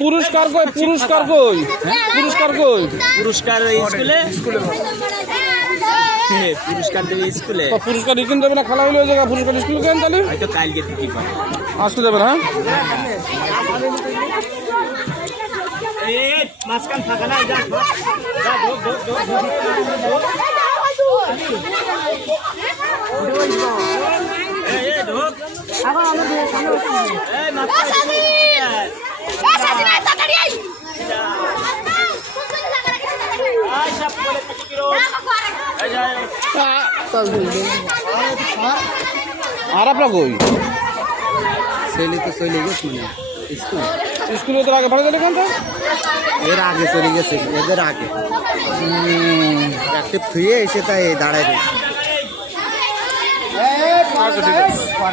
পুরস্কার কই পুরস্কার কই পুরস্কার কই পুরস্কার স্কুলে পুরস্কার দেবে স্কুলে পুরস্কার রিটার্ন দেবে না খেলা হইলে ওই জায়গায় পুরস্কার স্কুলে কেন তাহলে হয়তো কালকে থেকে আজকে দেবে না মাঝখান ফাঁকা না আর আপনার কই শৈলী তো চলে গেছে মানে স্কুল স্কুলে ওদের আগে ভাড়া দিলে কেন এর আগে চলে গেছে এদের আগে একটা থুয়ে এসে তাই দাঁড়ায় আচ্ছা ঠিক আছে